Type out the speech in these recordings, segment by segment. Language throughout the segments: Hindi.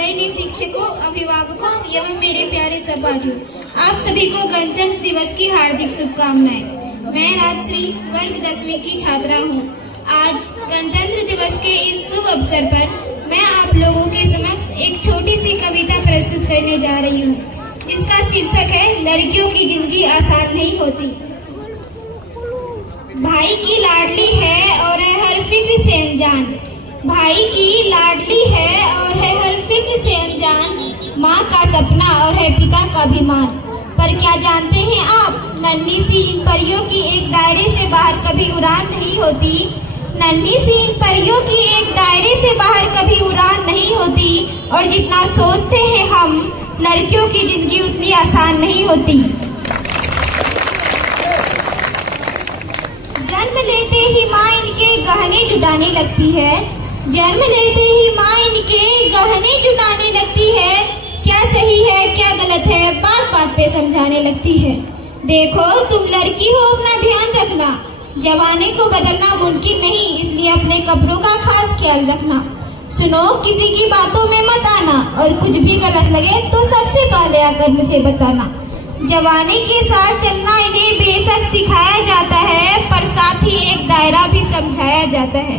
आदरणीय शिक्षकों, अभिभावकों एवं मेरे प्यारे सहपाठियों, आप सभी को गणतंत्र दिवस की हार्दिक शुभकामनाएं। मैं राजश्री वर्ग 10वीं की छात्रा हूँ। आज गणतंत्र दिवस के इस शुभ अवसर पर मैं आप लोगों के समक्ष एक छोटी सी कविता प्रस्तुत करने जा रही हूँ, जिसका शीर्षक है लड़कियों की जिंदगी आसान नहीं होती। भाई की लाडली है और है हर फिक्र से अनजान, भाई की लाडली है और है हर फिक्र से अनजान, माँ का सपना और है पिता का अभिमान। पर क्या जानते हैं आप, नन्ही सी इन परियों की एक दायरे से बाहर कभी उड़ान नहीं होती। नन्ही सी इन परियों की एक दायरे से बाहर कभी उड़ान नहीं होती। और जितना सोचते हैं हम, लड़कियों की जिंदगी उतनी आसान नहीं होती। जन्म लेते ही माँ इनके गहने जुटाने लगती है, जन्म लेते ही माँ इनके गहने जुटाने लगती है। क्या सही है क्या गलत है बात बात पे समझाने लगती है। देखो तुम लड़की हो, अपना ध्यान रखना, जवानी को बदलना मुमकिन नहीं, इसलिए अपने कपड़ों का खास ख्याल रखना। सुनो किसी की बातों में मत आना, और कुछ भी गलत लगे तो सबसे पहले आकर मुझे बताना। जवानी के साथ चलना इन्हें बेशक सिखाया जाता है, पर साथ ही एक दायरा भी समझाया जाता है।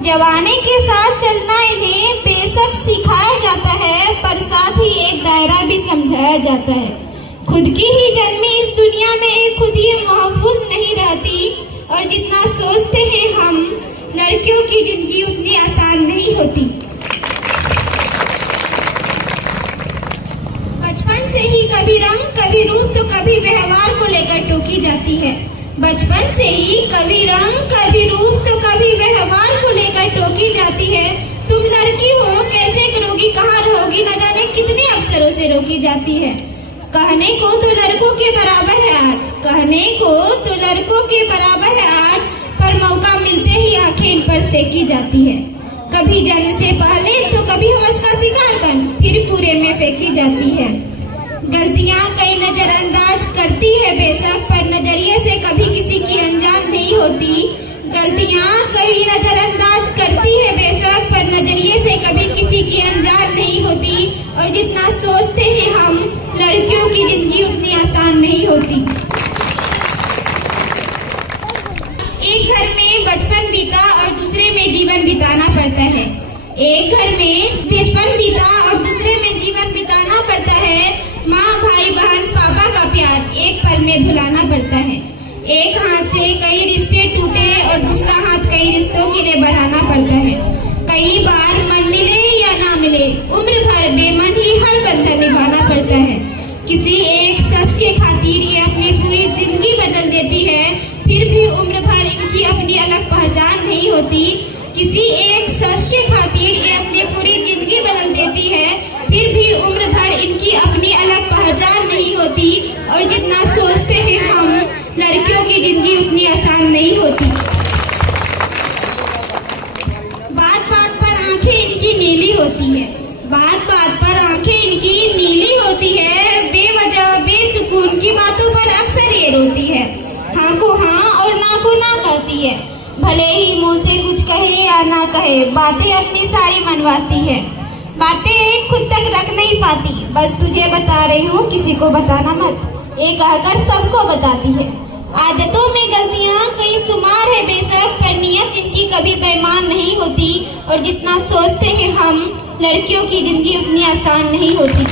जवानी के साथ चलना इन्हें बेशक सिखाया जाता है, पर साथ ही एक दायरा भी समझाया जाता है। खुद की ही जन्मी इस दुनिया में खुद ही महफूज नहीं रहती। और जितना सोचते हैं हम, लड़कियों की जिंदगी उतनी आसान नहीं होती। बचपन से ही कभी रंग कभी रूप तो कभी व्यवहार को लेकर टोकी जाती है। बचपन से ही कभी रंग कभी रूप तो कभी व्यवहार को लेकर टोकी जाती है। तुम लड़की हो कैसे करोगी, कहाँ रहोगी, न जाने कितने अवसरों से रोकी जाती है। कहने को तो लड़कों के बराबर है आज, कहने को तो लड़कों के बराबर है आज, पर मौका मिलते ही आंखें इन पर सेकी जाती है। कभी जन्म से पहले तो कभी हवस का शिकार बन फिर कूड़े में फेंकी जाती है। गलतियां कई नजरअंदाज करती है बेशक, पर नजरिए से कभी किसी की अनजान नहीं होती। गलतियां कई नजरअंदाज करती है बेशक, पर नजरिए से कभी किसी की अनजान नहीं होती। और जितना सोचते हैं हम, लड़कियों की जिंदगी उतनी आसान नहीं होती। एक घर में बचपन बीता और दूसरे में जीवन बिताना पड़ता है। एक घर में बचपन बीता और दूसरे में जीवन बिताना पड़ता है। माँ भाई बहन पापा का प्यार एक पल में भुलाना पड़ता है। एक हाथ से कई रिश्ते टूटे और दूसरा हाथ कई रिश्तों के लिए बढ़ाना पड़ता है। कई बार मन मिले या ना मिले, उम्र भर बेमन ही हर बंधन निभाना पड़ता है। किसी एक शख्स के खातिर ये अपनी पूरी जिंदगी बदल देती है, फिर भी उम्र भर इनकी अपनी अलग पहचान नहीं होती। किसी एक शख्स के खातिर ये अपनी पूरी जिंदगी बदल देती है, फिर भी उम्र भर इनकी अपनी अलग पहचान नहीं होती। और जितना सोचते हैं हम, लड़कियों की जिंदगी उतनी आसान नहीं होती। बात बात पर आंखें इनकी नीली होती है, बात बात पर आंखें इनकी नीली होती है। बेवजह बेसुकून की बातों पर अक्सर ये रोती है। हाँ को हाँ और ना को ना करती है, भले ही मुंह से कुछ कहे या ना कहे, बातें अपनी सारी मनवाती है। बातें खुद तक रख नहीं पाती, बस तुझे बता रही हूँ किसी को बताना मत, ये कहकर सबको बताती है। आदतों में गलतियाँ कई शुमार है बेशक, पर नियत इनकी कभी बेईमान नहीं होती। और जितना सोचते हैं हम, लड़कियों की जिंदगी उतनी आसान नहीं होती।